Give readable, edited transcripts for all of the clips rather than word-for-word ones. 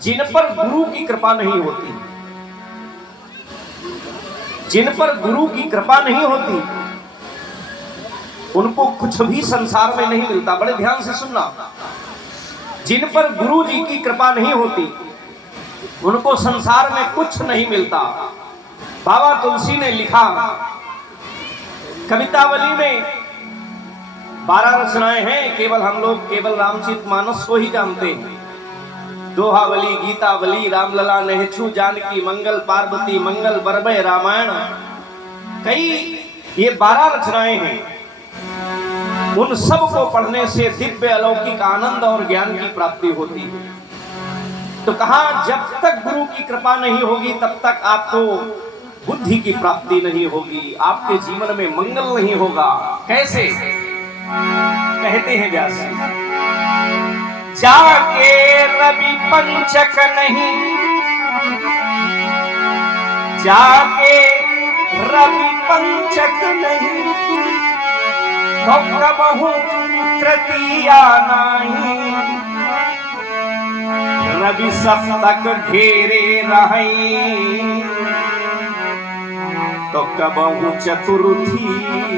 जिन पर गुरु की कृपा नहीं होती, जिन पर गुरु की कृपा नहीं होती, उनको कुछ भी संसार में नहीं मिलता। बड़े ध्यान से सुनना, जिन पर गुरु जी की कृपा नहीं होती, उनको संसार में कुछ नहीं मिलता। बाबा तुलसी ने लिखा कवितावली में 12 रचनाएं हैं, केवल हम लोग केवल रामचरितमानस को ही जानते हैं। दोहावली, गीतावली, रामलला, नेहचू, जानकी मंगल, पार्वती मंगल, बरबय, रामायण, कई ये 12 रचनाएं हैं। उन सब को पढ़ने से दिव्य अलौकिक आनंद और ज्ञान की प्राप्ति होती है। तो कहा जब तक गुरु की कृपा नहीं होगी तब तक आपको बुद्धि की प्राप्ति नहीं होगी, आपके जीवन में मंगल नहीं होगा। कैसे? कहते हैं व्यास जी, जाके रवि पंचक नहीं, जाके रवि पंचक नहीं, तो कबहू तृतीया नहीं, रवि सप्तक घेरे रही, तो कबहू चतुर्थी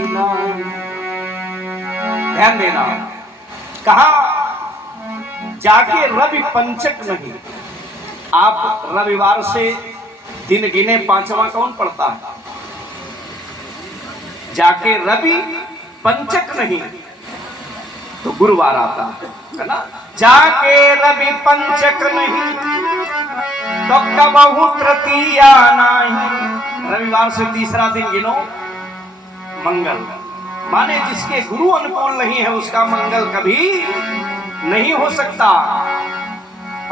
नहीं। ध्यान देना, कहा जाके रवि पंचक नहीं। आप रविवार से दिन गिने 5वां कौन पड़ता है? जाके रवि पंचक नहीं तो गुरुवार आता है ना। जाके रवि पंचक नहीं तो कबहू तृतीया नहीं, रविवार से तीसरा दिन गिनो मंगल। माने जिसके गुरु अनुकूल नहीं है उसका मंगल कभी नहीं हो सकता।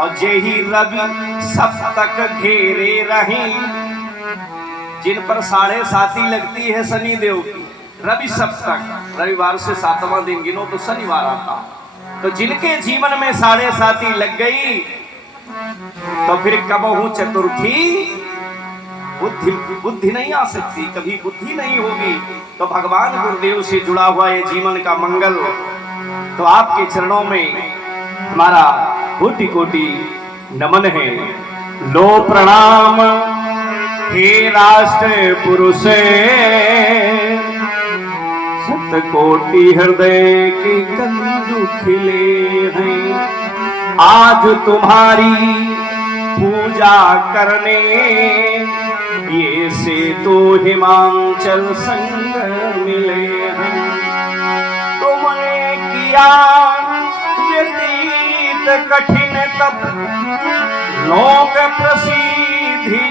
और जेही रवि सप्तक घेरे रही, जिन पर 7.5 लगती है शनि देव की, रवि सप्तक, रविवार से 7वां दिन गिनो तो शनिवार आता। तो जिनके जीवन में 7.5 लग गई तो फिर कबहू चतुर्थी बुद्धि नहीं आ सकती, कभी बुद्धि नहीं होगी। तो भगवान गुरुदेव से जुड़ा हुआ ये जीवन का मंगल, तो आपके चरणों में हमारा कोटि कोटि नमन है। लो प्रणाम हे राष्ट्र पुरुष, सतकोटि हृदय के कंजु खिले हैं, आज तुम्हारी पूजा करने ये से तो हिमाचल संग मिले हैं। तुमने किया व्यतीत कठिन तप, लोक प्रसिद्धि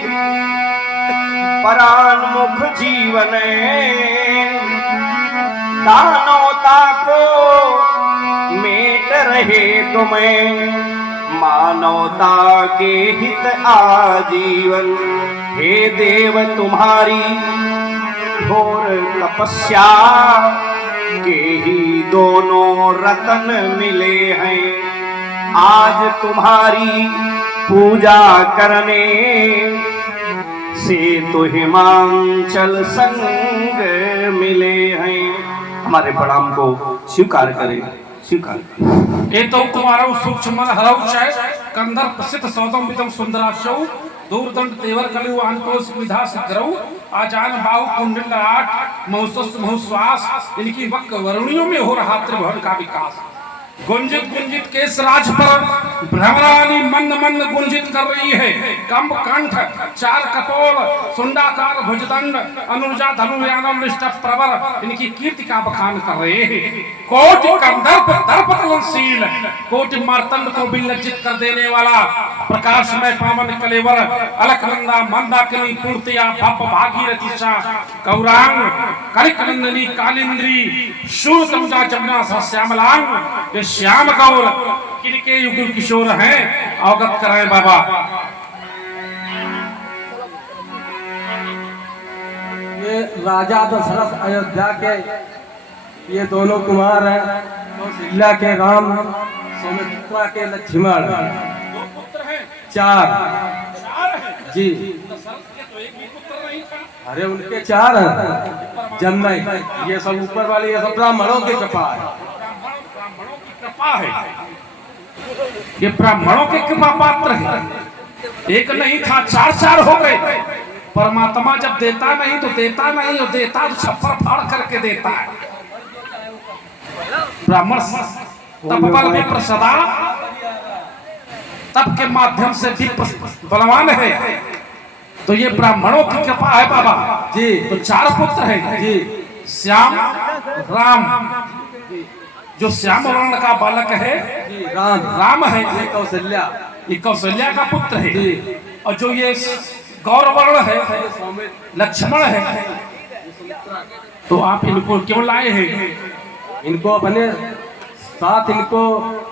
परान्मुख जीवन, दानवता को मेट रहे तुम्हें, मानवता के हित आजीवन। हे देव तुम्हारी घोर तपस्या के ही दोनों रतन मिले हैं, आज तुम्हारी पूजा करने से तो हिमाचल संग मिले हैं। हमारे प्रणाम को स्वीकार करें, स्वीकार। एतो कुमारौ सूक्ष्म हरौ च कंदर प्रसिद्ध सौदम विदम सुंदराशौ, दूरदंड तेवर कलिउ आंतोष विधा सिद्धरौ, आजान बाहु कुंडल आठ महुस्वस महुश्वास, इनकी वक्र वरुणियों में हो रहा त्रिभुवन का विकास। गुंजित गुंजित केस राज पर भ्रमरानी मंद मंद गुंजित कर रही है, कंब कंठ चार कपोल सुंडाकार भुजदंड अनुजा धनुयानम निष्ठ प्रवर, इनकी कीर्ति का बखान कर रहे हैं। कोटि कंदर्प दर्पतलनशील, कोटि मार्तंड को भी लज्जित कर देने वाला, प्रकाशमय पावन कलेवर, अलकनंदा मंदाकिनी पूर्तिया भप भागीरथी सा, गौरांग कलिकनंदनी कालिंद्री शूर तमजा जमुना सा श्यामलांग, श्याम गौर किनके युगल किशोर हैं, अवगत कराएं बाबा। ये राजा दशरथ अयोध्या के ये दोनों कुमार हैं, कौशल्या के राम, सुमित्रा के लक्ष्मण। 2 पुत्र हैं, 4 जी। दशरथ के तो एक भी पुत्र नहीं था। अरे उनके 4 हैं, जन्नई, ये सब ऊपर वाली, ये सब ब्राह्मणों की कृपा है। ब्राह्मणों की कृपा है। ये ब्राह्मणों के कृपा पात्र है। एक नहीं था, चार चार हो गए। परमात्मा जब देता नहीं तो देता नहीं, और देता तो छप्पर फाड़ करके देता है। ब्राह्मण तपबल विप्र सदा, तप के माध्यम से विप्र बलवान है। तो ये ब्राह्मणों की कृपा है बाबा जी। तो चार पुत्र हैं जी। श्याम, राम, जो श्याम वर्ण का बालक है जी, राम। राम है, ये कौशल्या। ये कौशल्या का पुत्र है। जी। और जो ये गौर वर्ण है लक्ष्मण है। तो आप इनको क्यों लाए हैं? इनको अपने साथ, इनको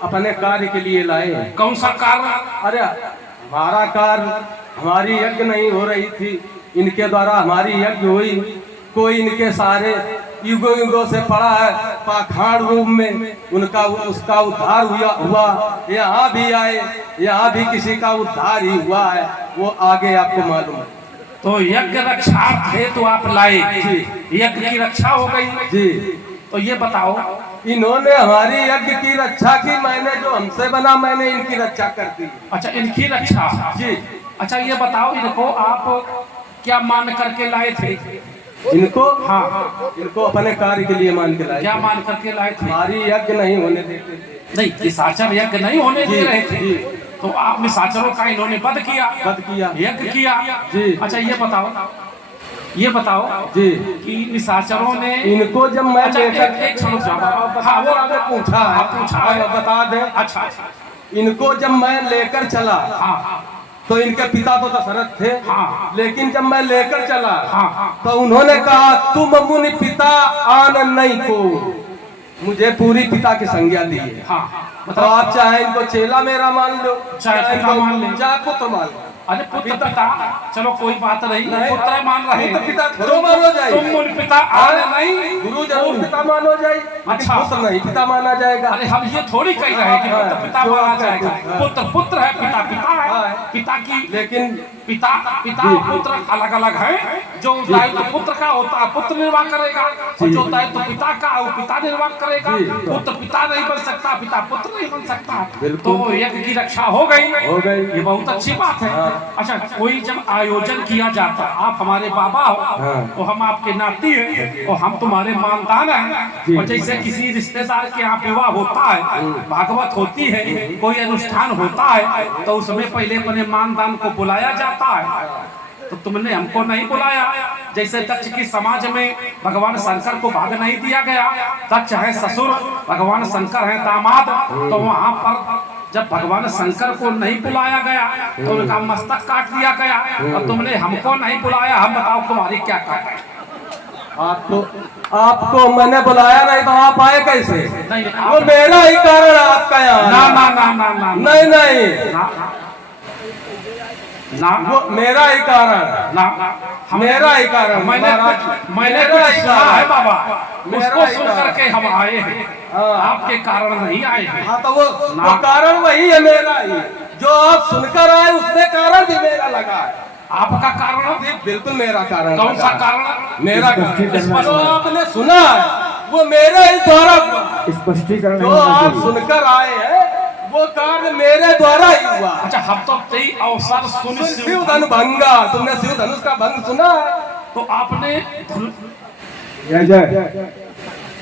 अपने कार्य के लिए लाए हैं। कौन सा कार्य? अरे हमारा कार्य, हमारी यज्ञ नहीं हो रही थी, इनके द्वारा हमारी यज्ञ हुई। कोई इनके सारे युगों युगों से पड़ा है पाखंड रूप में, उनका उसका उद्धार हुआ। यहाँ भी आए, यहाँ भी किसी का उद्धार ही हुआ है, वो आगे आपको मालूम है। तो यज्ञ रक्षार्थ है तो आप लाए जी। यज्ञ की रक्षा हो गई जी। तो ये बताओ, इन्होंने हमारी यज्ञ की रक्षा की, मैंने जो हमसे बना मैंने इनकी रक्षा कर दी। अच्छा इनकी रक्षा। जी। अच्छा ये बताओ, इनको आप क्या मान करके लाए थे? इनको, हाँ, इनको अपने कार्य के लिए मान के लाए। क्या मान करके लाए थे? हमारी यज्ञ नहीं होने देते थे। नहीं, निशाचर यज्ञ नहीं होने दे रहे थे। जी। तो आप निशाचरों का इन्होंने वध किया, वध किया, यज्ञ किया। जी। अच्छा ये बताओ जी कि निशाचरों ने इनको जब मैं अच्छा, एक क्षण रुक जाओ। हाँ, वो आपने पूछा है, पूछा है। बता दे। अच्छा इनको जब मैं लेकर चला, हाँ तो इनके पिता तो दशरथ थे। हाँ। लेकिन जब मैं लेकर चला, हाँ। तो उन्होंने कहा तुम मुनि पिता आन नहीं को, मुझे पूरी पिता की संज्ञा दी है। हाँ, तो आप चाहे इनको चेला मेरा मान लो, चाहे पिता मान ले, चाहे पुत्र मान लो। अरे पुत्र पिता चलो कोई बात नहीं, पुत्र मान रहे पुत्र पिता थोड़ो मानो जाए। तुम मुनि पिता आने नहीं, गुरु जरूर पिता मानो जाए, अच्छा। पुत्र नहीं पिता माना जाएगा। अरे हम ये थोड़ी कह रहे हैं कि पुत्र पिता माना जाएगा। पुत्र पुत्र है, पिता पिता है। पिता की, लेकिन पिता और पुत्र अलग अलग है। जो दायित्व पुत्र का होता है पुत्र निर्वाह करेगा, और जो दायित्व पिता का वो पिता निर्वाह करेगा। पुत्र पिता नहीं बन सकता, पिता पुत्र नहीं बन सकता। तो यज्ञ की रक्षा हो गई, ये बहुत अच्छी बात है। अच्छा, कोई जब आयोजन किया जाता, आप हमारे बाबा हो तो हम आपके नाती हैं और हम तुम्हारे मानदान हैं। और जैसे किसी रिश्तेदार के यहाँ विवाह होता है, भागवत होती है, कोई अनुष्ठान होता है, तो उसमें पहले अपने मानदान को बुलाया जाता है। तो तुमने हमको नहीं बुलाया। जैसे दक्ष की समाज में भगवान शंकर को भाग नहीं दिया गया, दक्ष है ससुर, भगवान शंकर है दामाद, तो वहां पर जब भगवान शंकर को नहीं बुलाया गया तो उनका मस्तक काट दिया गया। और तुमने हमको नहीं बुलाया, हम बताओ तुम्हारी क्या काट है? आपको मैंने बुलाया नहीं तो आप आए कैसे? नहीं, वो मेरा ही कारण आपका यहाँ। ना ना ना ना ना नहीं नहीं ना ना, वो मेरा ही कारण ना, मेरा ही कारण। मैंने कुछ सुना है बाबा, उसको सुन करके हम आए हैं, आपके कारण नहीं आए हैं। हाँ तो वो कारण वही है मेरा ही, जो आप सुनकर आए उसमें कारण भी मेरा लगा है। आपका कारण? बिल्कुल मेरा कारण। कौन सा कारण? मेरा कारण जो आपने सुना है वो मेरे ही द्वारा स्पष्टीकरण, जो आप सुनकर आए हैं वो कार्य मेरे द्वारा ही हुआ। अच्छा, हम तो कई अवसर सुन शिव धनु भंगा, तुमने शिव धनुष का भंग सुना है? तो आपने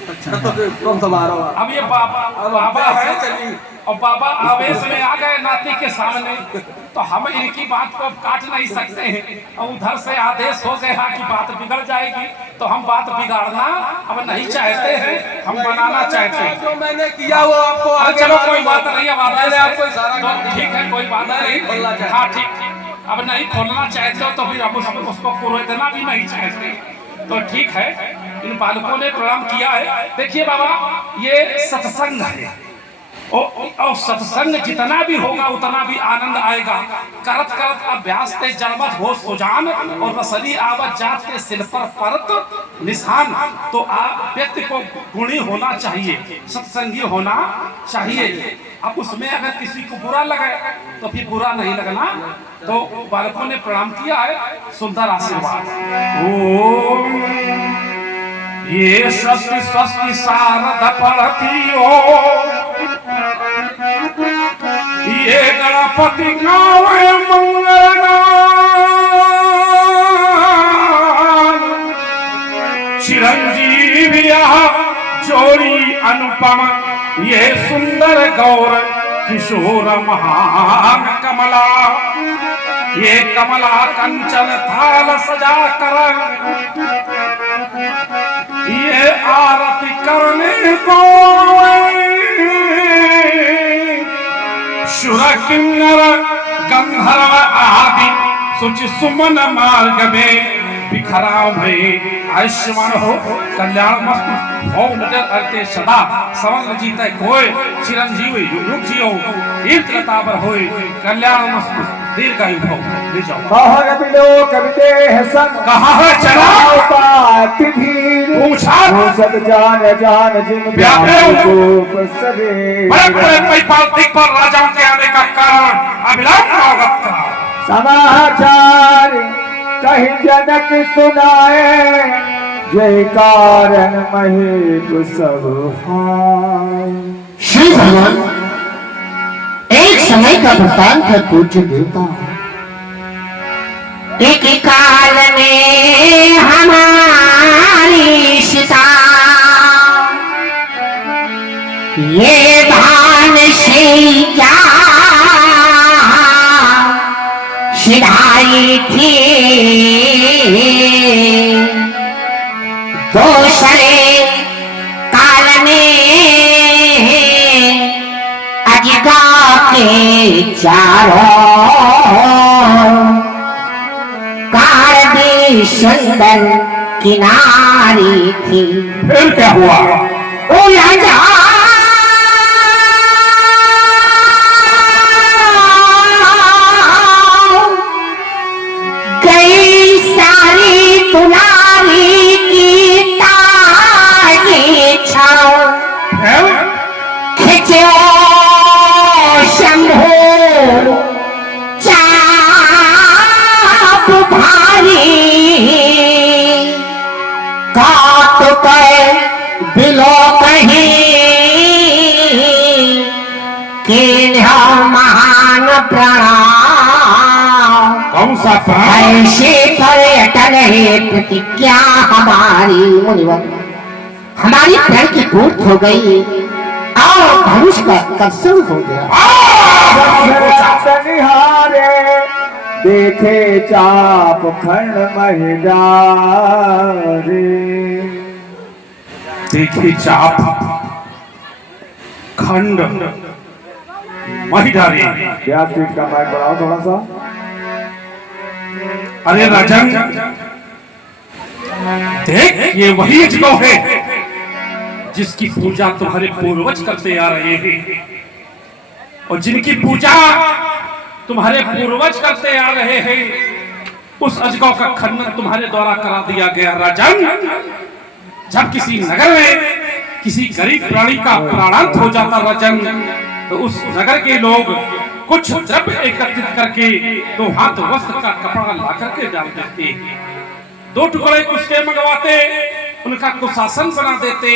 अच्छा तो तुम समारोह। अब ये बाबा है, और बाबा आवेश में आ गए नाती के सामने, तो हम इनकी बात को काट नहीं सकते हैं। और उधर से आदेश हो गया कि बात बिगड़ जाएगी, तो हम बात बिगाड़ना अब नहीं चाहते हैं, हम बनाना चाहते हैं। जो मैंने किया वो आपको आगे चलो कोई बात नहीं, अब मैंने आपको इशारा तो ठीक है, कोई बात नहीं। हाँ ठीक, अब नहीं खोलना चाहते हो तो फिर अब उसको पुरोहितना भी नहीं चाहते, तो ठीक है। इन बालकों ने प्रणाम किया है। देखिए बाबा, ये सत्संग है, और सत्संग जितना भी होगा उतना भी आनंद आएगा। करत करत अभ्यास ते जलमत हो सुजान, और रसली आवत जात के सिर पर परत निशान। तो आप व्यक्ति को गुणी होना चाहिए, सत्संगी होना चाहिए। अब उसमें अगर किसी को बुरा लगे तो फिर बुरा नहीं लगना। तो बालकों ने प्रणाम किया है, सुंदर आशीर्वाद। ओम ये स्वस्ति स्वस्ति शारद पढ़ती हो, ये गणपति गावे मंगलगान, चिरंजीविया जोड़ी अनुपम, ये सुंदर गौर किशोर महान कमला, ये कमला कंचन थाल सजा कर ये आरती करने को शुर किन्नर गंधर्व आदि सुचि सुमन मार्ग में बिखरा में आयुष्मान हो कल्याण मस्त हो नजर अर्ते सदा सवर्ण जीते कोय चिरंजीवी युग जियो तीर्थ ताबर होय कल्याण मस्त दीर्घायु भव ले जाओ बाहर बिलो कविते हसन कहा है चला पाति धीर पूछा सब जान जान जिन व्यापे को सरे बड़े पैपाल दिख पर राजाओं के आने का कारण अभिलाष अवगत करा समाचार कहीं जनक सुनाए जय कारण महेश सब हाय। श्री भगवान एक समय का वृतांत है पूज्य देवता। एक काल में हमारी सीता ये भान से क्या सिधाई थी दूसरे काल में अजिगा के चारों कारदी सुंदर किनारी थी। फिर क्या हुआ ओ राजा गई सारी दुलारी की तारी छाओ खिंचो शंभो चाप भारी काट कर बिलो कहीं किन्ह महान प्रणाम। कौन सा प्राण ऐसे पर्यटन है प्रतिज्ञा हमारी मुनिवर हमारी प्रण की पूर्ति हो गई और धनुष का कर्षण हो गया। निहारे देखे चाप खंड महिलारे देखी चाप खंड महिडारी। क्या स्पीड का माइक बढ़ाओ थोड़ा सा। अरे राजन देख ये वही जगह है जिसकी पूजा तुम्हारे पूर्वज करते आ रहे हैं और जिनकी पूजा तुम्हारे पूर्वज करते आ रहे हैं उस अजगौ का खंडन तुम्हारे द्वारा करा दिया गया। राजन जब किसी नगर में किसी गरीब प्राणी का प्राणांत हो जाता राजन तो उस नगर के लोग कुछ द्रव्य एकत्रित करके तो हाथ वस्त्र का कपड़ा ला करके डाल देते, दो टुकड़े उसके मंगवाते, उनका कुशासन बना देते,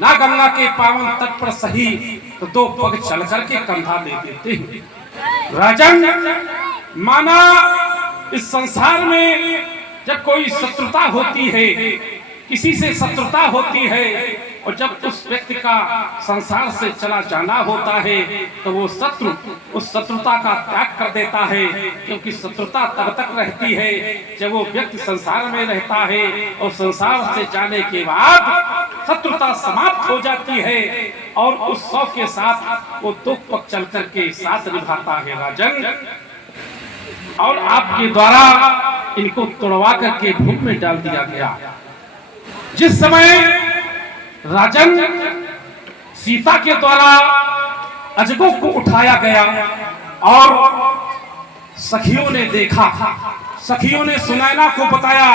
ना गंगा के पावन तट पर सही तो दो पग चल करके कंधा दे देते। राजन माना इस संसार में जब कोई शत्रुता होती है किसी से शत्रुता होती है और जब उस व्यक्ति का संसार से चला जाना होता है तो वो शत्रु उस शत्रुता का त्याग कर देता है क्योंकि शत्रुता तब तक रहती है जब वो व्यक्ति संसार में रहता है और संसार से जाने के बाद शत्रुता समाप्त हो जाती है और उस सौ के साथ वो दो पग चल करके साथ निभाता है। राजन और आपके द्वारा इनको तोड़वा करके भूमि में डाल दिया गया। जिस समय राजन सीता के द्वारा अजगौ को उठाया गया और सखियों ने देखा, सखियों ने सुनैना को बताया,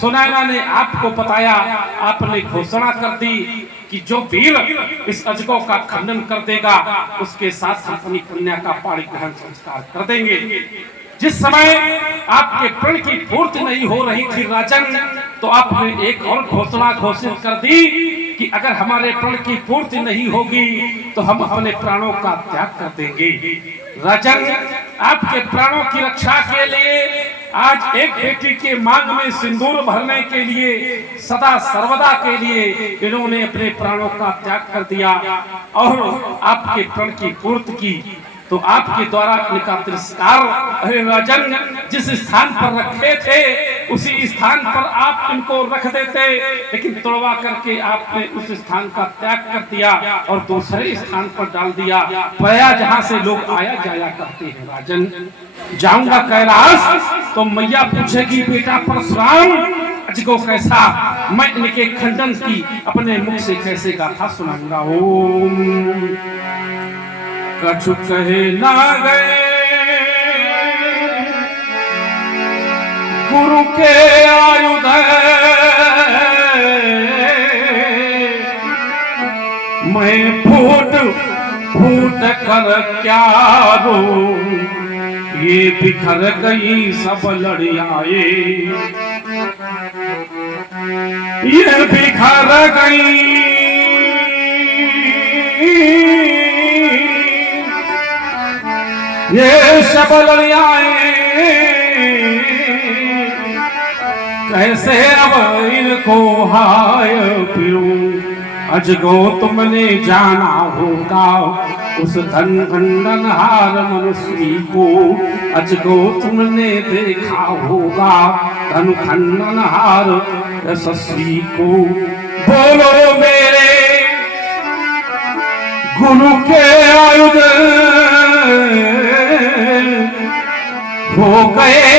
सुनैना ने आपको बताया, आपने घोषणा कर दी कि जो वीर इस अजगौ का खंडन कर देगा उसके साथ हम अपनी कन्या का पाणी ग्रहण संस्कार कर देंगे। जिस समय आपके प्रण की पूर्ति नहीं हो रही थी राजन तो आपने एक और घोषणा घोषित कर दी कि अगर हमारे प्रण की पूर्ति नहीं होगी तो हम अपने प्राणों का त्याग कर देंगे। राजन, आपके प्राणों की रक्षा के लिए आज एक बेटी के मांग में सिंदूर भरने के लिए, सदा सर्वदा के लिए इन्होंने अपने प्राणों का त्याग कर दिया और आपके प्रण की पूर्ति की। तो आपके द्वारा इनका तिरस्कार, अरे राजन, जिस स्थान पर रखे थे उसी स्थान पर आप इनको रख देते, लेकिन तोड़वा करके आपने उस स्थान का त्याग कर दिया और दूसरे स्थान पर डाल दिया, पया जहां से लोग आया जाया करते हैं। राजन, जाऊंगा कैलाश तो मैया पूछेगी, बेटा परशुराम अजगो कैसा? मैं इनके खंडन की अपने मुख से कैसे गाथा सुनाऊंगा। ओम कछु कहे ना गए गुरु के आयुध, मैं फूट फूट कर क्या रो, ये बिखर गई सब लड़ियाए, ये बिखर गई ये सब लड़ियाए, कैसे अब इनको हाय फिरूं। अजगो तुमने जाना होगा उस धन खंडन हार मनुष्य को, अजगो तुमने देखा होगा धन खंडन हार यशस्वी को। बोलो मेरे गुरु के आयुध हो गए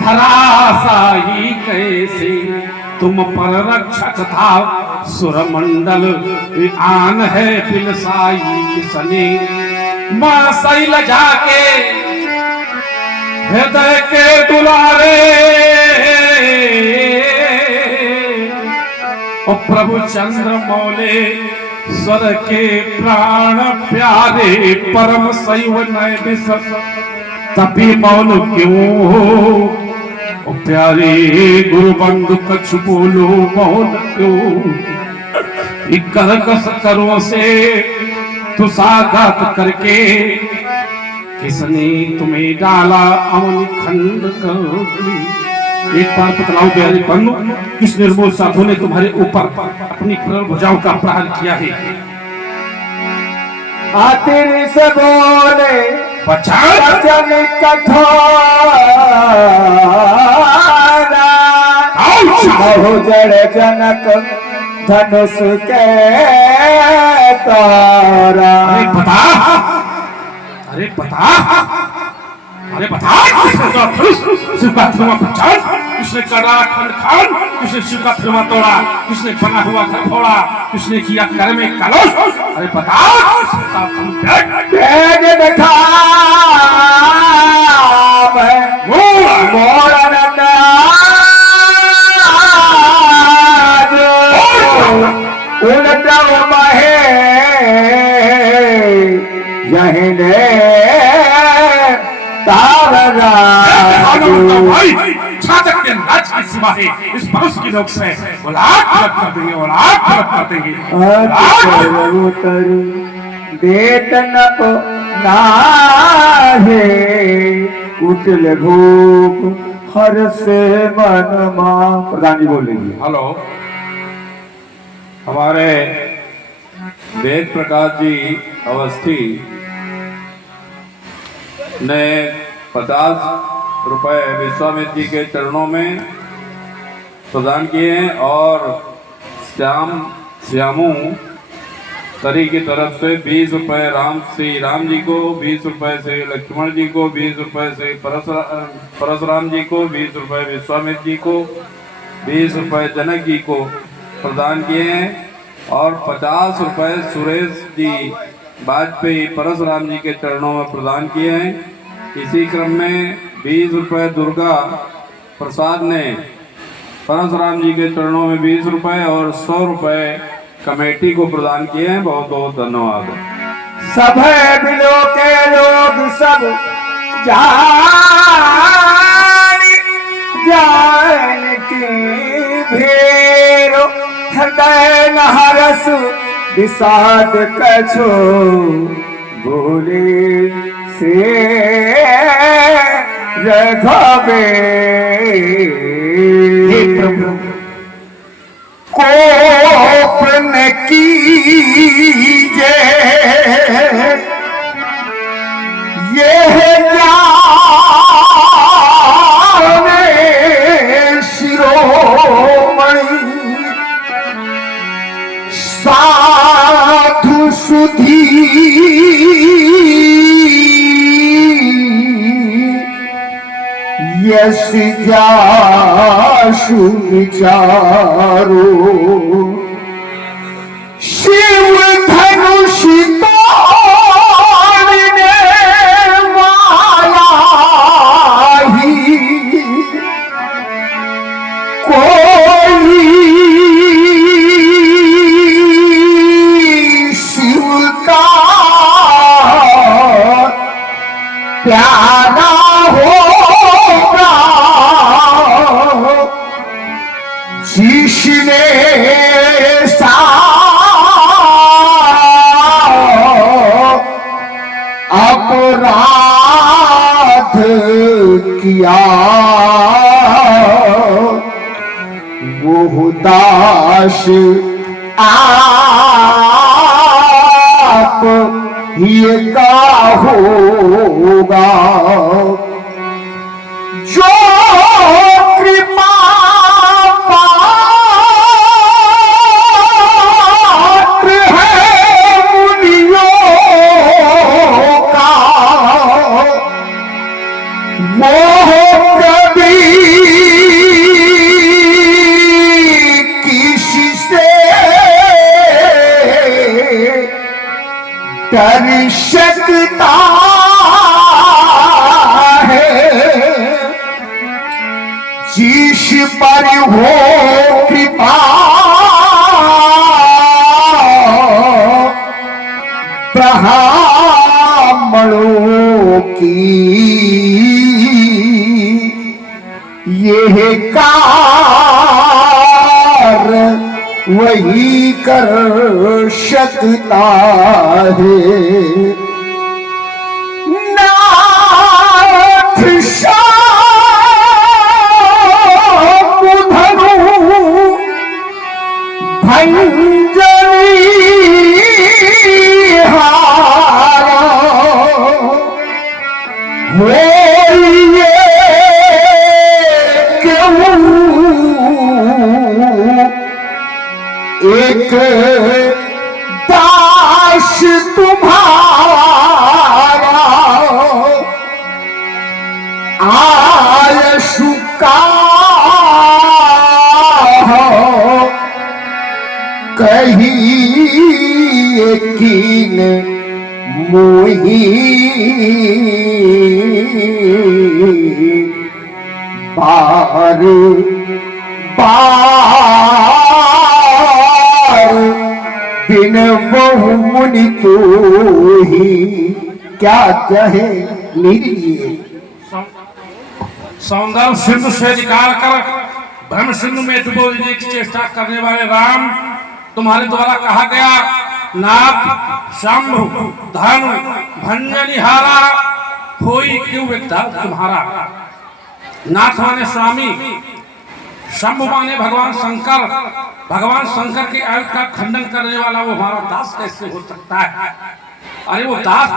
धराशायी कैसे, तुम पर रक्षक था सुरमंडल, आन है पिलसाई किसने। मां शैल जाके हृदय के दुलारे, और प्रभु चंद्र मौले स्वर के प्राण प्यारे, परम शैव नय विसर तभी मौन क्यों हो। प्यारे गुरु बंधु कछु बोलो मौन क्यों। करकस करों से तुषाघात करके, किसने तुम्हें डाला अमन खंड कर। एक बार बतलाओ प्यारे बंधु, किस निर्मोल साधु ने तुम्हारे ऊपर अपनी करुण भुजाओं का प्रहार किया है। आतिरी से बोले वचन कठोरा, बहुजड़ जनक धनुष के तारा। अरे बता किसने कड़ा खंड खान, किसने शिव का थर्मा तोड़ा, किसने बना हुआ घर फोड़ा, किसने किया कर में कलश। अरे बता इस परुष की लोग से कर देंगे, कर देंगे। देतनप नाहे उठल भूप हर से मन मां। प्रधान जी बोल लीजिए। हेलो, हमारे वेद प्रकाश जी अवस्थी ने 50 रुपए विश्वामित्र जी के चरणों में प्रदान किए हैं और श्यामू तरी की तरफ से 20 रुपए श्री राम जी को, 20 रुपए से लक्ष्मण जी को, 20 रुपए से परशुराम जी को, 20 रुपए विश्वामित्र जी को, 20 रुपए जनक जी को प्रदान किए हैं और 50 रुपए सुरेश जी वाजपेयी परशुराम जी के चरणों में प्रदान किए हैं। इसी क्रम में 20 रुपए दुर्गा प्रसाद ने परशुराम जी के चरणों में 20 रुपए और 100 रुपए कमेटी को प्रदान किए हैं। बहुत बहुत धन्यवाद। सब बिलो के लोग सब जान की भेरो, हर दैन हरस विषाद कछो बोले से रघवे हे प्रभु कोप न कीजे ये जाने शिरोमणि साधु सुधी यश जाशु विचारो शिव धनुष तोड़ने वाला ही कोई शिव का प्यारा होगा जिसने अपराध किया वो दास आप ये का होगा जो कृपा पात्र है मुनियों का वो कभी किसी से डर सकता है जिस पर हो कृपा ब्राह्मणों की यह कार वही कर सकता है नाथ भंजनी हारा होइए क्यों एक दास तुम्हारा आयशु का कही यकीन मोही बार बार बिन बहु मुनि तो ही क्या कहे मेरे लिए सौंदर्य सिंधु से निकाल कर ब्रह्म सिंधु में डुबो देने की चेष्टा करने वाले राम तुम्हारे द्वारा कहा गया नाथ शंभु धनु भंजनिहारा कोई क्यों व्यक्ति तुम्हारा नाथ माने स्वामी शंभु माने भगवान शंकर के आयु का खंडन करने वाला वो हमारा दास कैसे हो सकता है अरे वो दास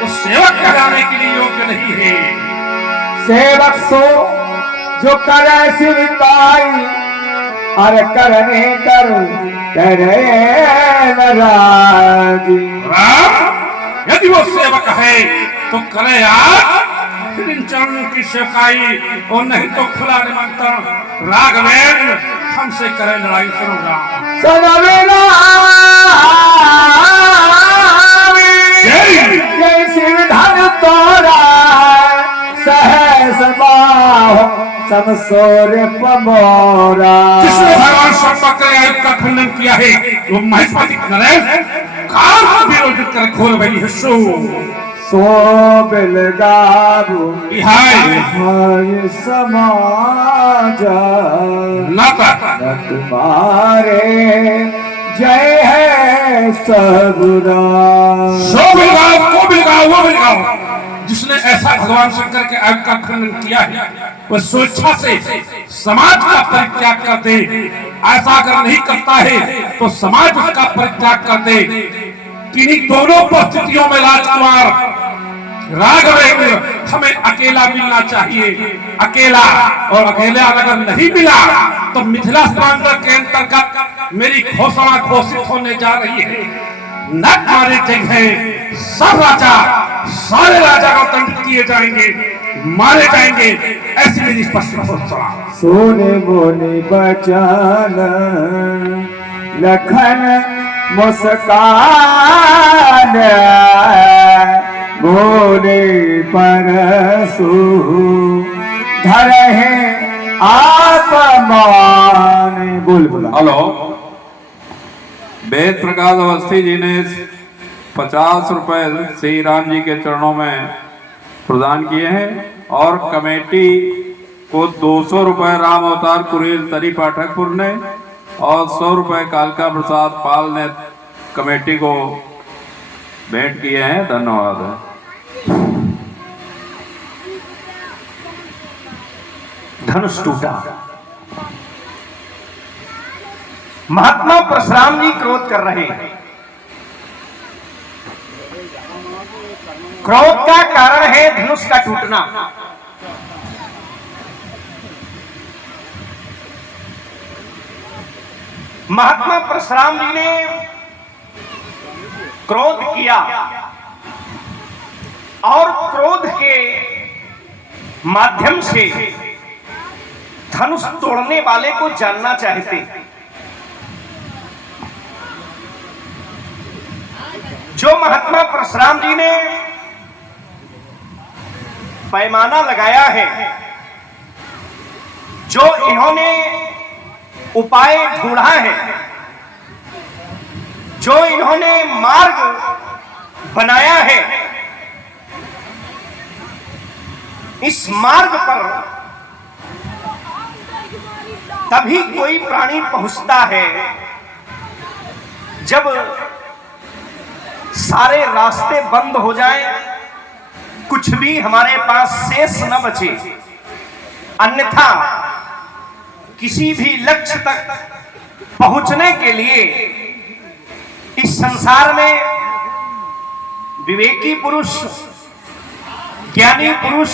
वो सेवक कराने के लिए योग्य नहीं है सेवक सो जो करे सिवताई और करने करे नाराज राम यदि वो सेवक है तो करे यार इन चरणों की सेवकाई और नहीं तो खुला निमंत्रण राघवेंद्र हमसे करे लड़ाई करूंगा जय सिरधर तोरा सहस बाहो समसोर पमोरा जिसने भगवान शंकर के आयु का खंडन किया है वो महेशपति नरेश काल को विरोधित कर घोर बलि है सो सो बिल गाबू हाय हाय समाज नाता न तुम्हारे जय है सबुरा। सो बिलगाओ को बिलगाओ वो बिलगाओ। जिसने ऐसा भगवान शंकर के आज्ञा का खंडन किया है वह स्वेच्छा से समाज का परित्याग कर दे। ऐसा अगर नहीं करता है तो समाज उसका परित्याग कर दे। किन्हीं दोनों परिस्थितियों में राजकुमार राघवेंद्र हमें अकेला मिलना चाहिए। अकेला, और अकेला अगर नहीं मिला तो मिथिला प्रांत के अंतर्गत मेरी घोषणा घोषित होने जा रही है। न मारे जाएंगे सब राजा, सारे राजा को दंडित किए जाएंगे, मारे जाएंगे, ऐसी मेरी स्पष्ट घोषणा। सोने मोने बचान लखन मुस्कान बोले परसु धर है आप मान। बोल बोला। हेलो, वेद प्रकाश अवस्थी जी ने 50 रुपए श्री राम जी के चरणों में प्रदान किए हैं और कमेटी को 200 रुपए राम अवतार कुरेल तरी पाठकपुर ने और 100 रुपए कालका प्रसाद पाल ने कमेटी को भेंट किए हैं। धन्यवाद। धनुष टूटा। महात्मा परशुराम जी क्रोध कर रहे हैं। क्रोध का कारण है धनुष का टूटना। महात्मा परशुराम जी ने क्रोध किया और क्रोध के माध्यम से धनुष तोड़ने वाले को जानना चाहते। जो महात्मा परशुराम जी ने पैमाना लगाया है, जो इन्होंने उपाय ढूंढा है, जो इन्होंने मार्ग बनाया है, इस मार्ग पर तभी कोई प्राणी पहुंचता है जब सारे रास्ते बंद हो जाएं, कुछ भी हमारे पास शेष न बचे। अन्यथा किसी भी लक्ष्य तक पहुंचने के लिए इस संसार में विवेकी पुरुष, ज्ञानी पुरुष,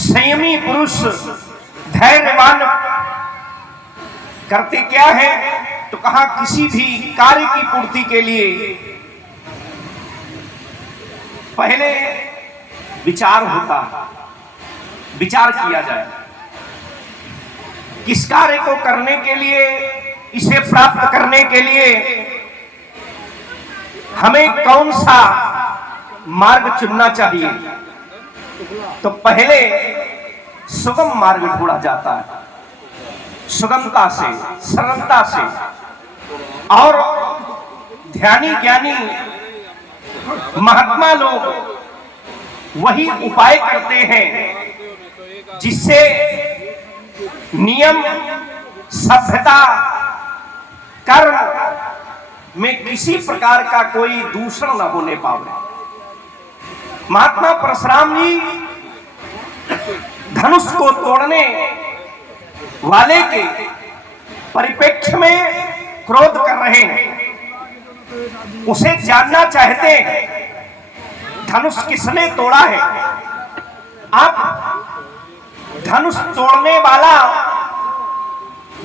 संयमी पुरुष, धैर्यवान करते क्या है तो कहा किसी भी कार्य की पूर्ति के लिए पहले विचार होता, विचार किया जाए किस कार्य को करने के लिए, इसे प्राप्त करने के लिए हमें कौन सा मार्ग चुनना चाहिए। तो पहले सुगम मार्ग ढूंढा जाता है, सुगमता से, सरलता से। और ध्यानी ज्ञानी महात्मा लोग वही उपाय करते हैं जिससे नियम, सभ्यता, कर्म में किसी प्रकार का कोई दूषण न होने पावे। महात्मा परशुराम जी धनुष को तोड़ने वाले के परिप्रेक्ष्य में क्रोध कर रहे हैं, उसे जानना चाहते हैं धनुष किसने तोड़ा है। आप धनुष तोड़ने वाला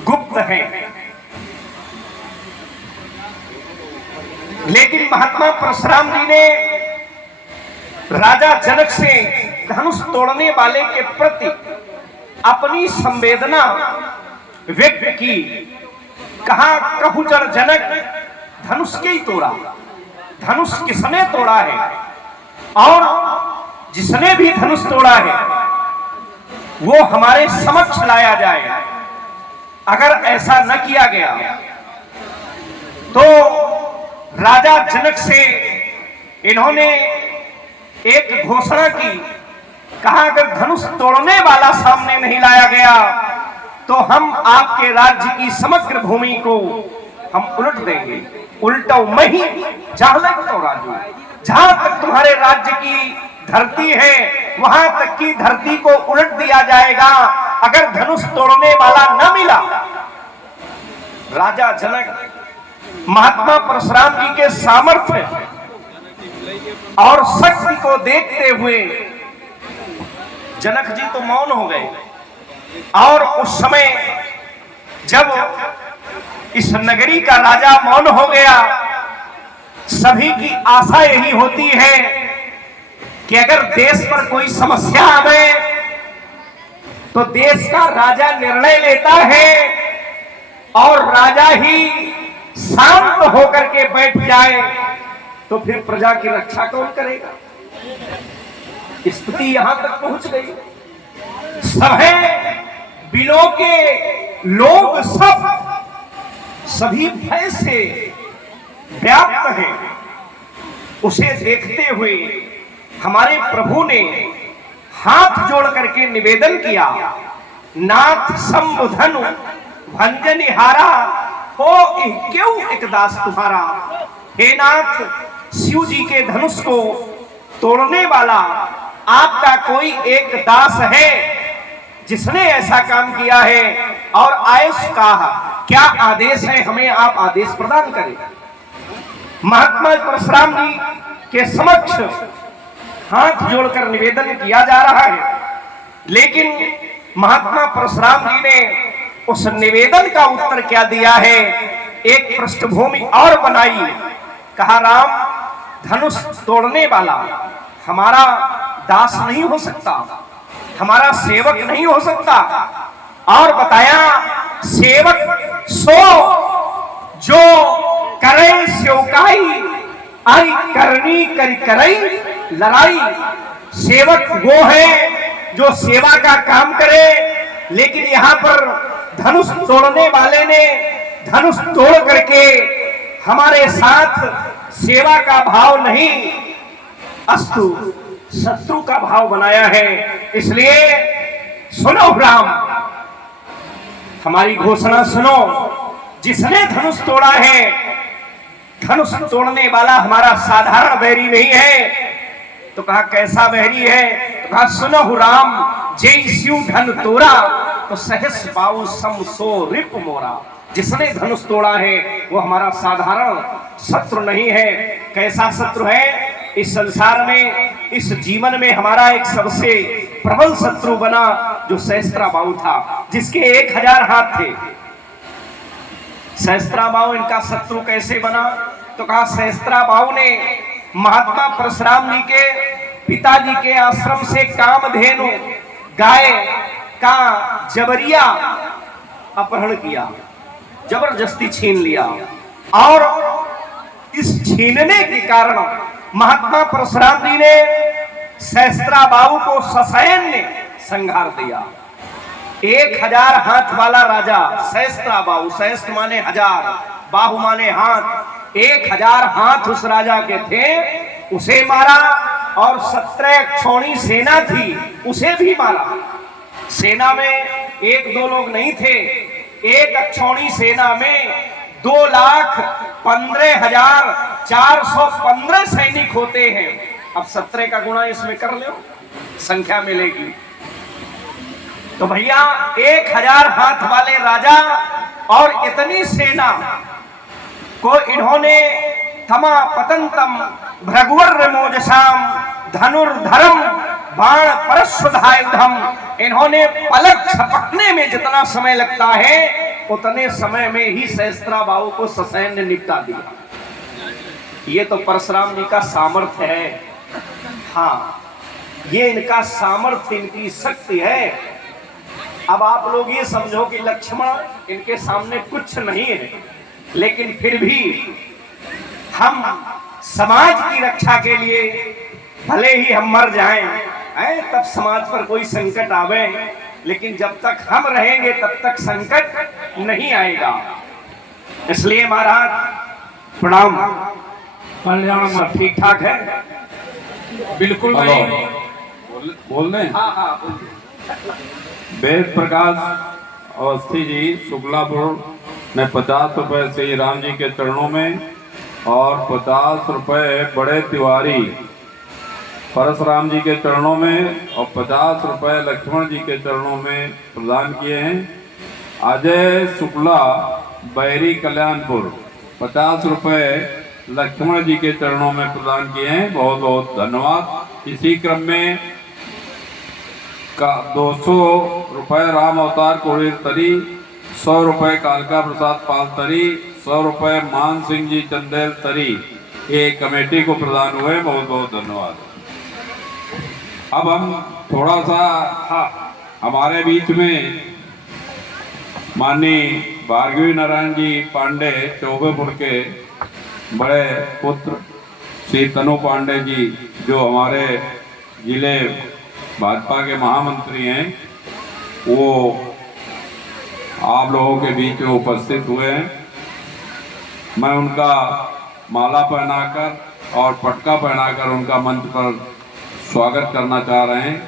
गुप्त है, लेकिन महात्मा परशुराम जी ने राजा जनक से धनुष तोड़ने वाले के प्रति अपनी संवेदना व्यक्त की। कहा कहूचर जनक धनुष के ही तोड़ा, धनुष किसने तोड़ा है और जिसने भी धनुष तोड़ा है वो हमारे समक्ष लाया जाए। अगर ऐसा न किया गया तो राजा जनक से इन्होंने एक घोषणा की, कहा अगर धनुष तोड़ने वाला सामने नहीं लाया गया तो हम आपके राज्य की समग्र भूमि को हम उलट देंगे। उल्टो मही चाहलक तो राजू, जहां तक तुम्हारे राज्य की धरती है वहां तक की धरती को उलट दिया जाएगा अगर धनुष तोड़ने वाला न मिला। राजा जनक महात्मा परशुराम जी के सामर्थ्य और शक्ति को देखते हुए जनक जी तो मौन हो गए। और उस समय जब इस नगरी का राजा मौन हो गया, सभी की आशा यही होती है कि अगर देश पर कोई समस्या आवे तो देश का राजा निर्णय लेता है और राजा ही शांत होकर के बैठ जाए तो फिर प्रजा की रक्षा कौन करेगा। स्थिति यहां तक पहुंच गई। सभे बिलों के लोग सभी भय से व्याप्त हैं। उसे देखते हुए हमारे प्रभु ने हाथ जोड़ करके निवेदन किया, नाथ संबुधनु भंजनिहारा हो क्यों एक दास तुम्हारा। हे नाथ, शिव जी के धनुष को तोड़ने वाला आपका कोई एक दास है जिसने ऐसा काम किया है और आयुष कहा, क्या आदेश है, हमें आप आदेश प्रदान करें। महात्मा परशुराम जी के समक्ष हाथ जोड़कर निवेदन किया जा रहा है, लेकिन महात्मा परशुराम जी ने उस निवेदन का उत्तर क्या दिया है, एक पृष्ठभूमि और बनाई। कहा, राम, धनुष तोड़ने वाला हमारा दास नहीं हो सकता, हमारा सेवक नहीं हो सकता। और बताया, सेवक सो जो करे सेवकाई, आई करनी कर करई लड़ाई। सेवक वो है जो सेवा का काम करे, लेकिन यहां पर धनुष तोड़ने वाले ने धनुष तोड़ करके हमारे साथ सेवा का भाव नहीं, अस्तु शत्रु का भाव बनाया है। इसलिए सुनो राम, हमारी घोषणा सुनो। जिसने धनुष तोड़ा है, धनुष तोड़ने वाला हमारा साधारण बैरी नहीं है। तो कहा, कैसा बैरी है? तो कहा, सुनो राम, जय शिव धन तोड़ा तो सहस बाऊ सम सो रिप मोरा। जिसने धनुष तोड़ा है वो हमारा साधारण शत्रु नहीं है। कैसा शत्रु है? इस संसार में, इस जीवन में हमारा एक सबसे प्रबल शत्रु बना जो सहस्त्राबाहु था, जिसके 1000 हाथ थे। सहस्त्राबाहु इनका शत्रु कैसे बना? तो कहा, सहस्त्राबाहु ने महात्मा परशुराम जी के पिताजी के आश्रम से कामधेनु गाय का जबरिया अपहरण किया, जबरदस्ती छीन लिया। और इस छीनने के कारण महात्मा परशुराम जी ने सहस्त्राबाहु को ससैन्य संहार दिया। 1000 हाथ वाला राजा सहस्त्राबाहु, सहस्त्र माने 1000, बाहु माने हाथ, 1000 हाथ उस राजा के थे, उसे मारा। और 17 क्षौणी सेना थी, उसे भी मारा। सेना में 1-2 लोग नहीं थे, एक अक्षौणी सेना में 2,15,415 सैनिक होते हैं। अब 17 का गुणा इसमें कर लो, संख्या मिलेगी। तो भैया 1000 हाथ वाले राजा और इतनी सेना को इन्होंने थमा पतंतम भृगुवर मोजसाम धनुर्धरम बाण परशुधायुधम, इन्होंने पलक झपकने में जितना समय लगता है उतने समय में ही सहस्त्राबाहु को ससैन्य निपटा दिया। ये तो परशुराम जी का सामर्थ्य है। हाँ, ये इनका सामर्थ्य, इनकी शक्ति है। अब आप लोग ये समझो कि लक्ष्मण इनके सामने कुछ नहीं है, लेकिन फिर भी हम समाज की रक्षा के लिए भले ही हम मर जाएं, तब समाज पर कोई संकट आवे, लेकिन जब तक हम रहेंगे तब तक संकट नहीं आएगा। इसलिए महाराज प्रणाम। कल्याण सब ठीक ठाक है? बिल्कुल हेलो। नहीं। बोल दें? हाँ हाँ बोलिए। वेद प्रकाश अवस्थी जी शुक्लापुर ने 50 रुपए श्री राम जी के चरणों में और 50 रुपए बड़े तिवारी परशुराम जी के चरणों में और 50 रुपए लक्ष्मण जी के चरणों में प्रदान किए हैं। अजय शुक्ला बैरी कल्याणपुर 50 रुपए लक्ष्मण जी के चरणों में प्रदान किए हैं। बहुत बहुत धन्यवाद। इसी क्रम में का 200 रुपए राम अवतार कोड़ीर तरी, 100 रुपए कालका प्रसाद पाल तरी, 100 रुपए मान सिंह जी चंदेल तरी, ये कमेटी को प्रदान हुए। बहुत बहुत धन्यवाद। अब हम थोड़ा सा हमारे बीच में माननीय भार्गवी नारायण जी पांडे चौबेपुर के बड़े पुत्र श्री तनु पांडे जी जो हमारे जिले भाजपा के महामंत्री हैं, वो आप लोगों के बीच में उपस्थित हुए हैं। मैं उनका माला पहनाकर और पटका पहनाकर उनका मंच पर स्वागत करना चाह रहे हैं।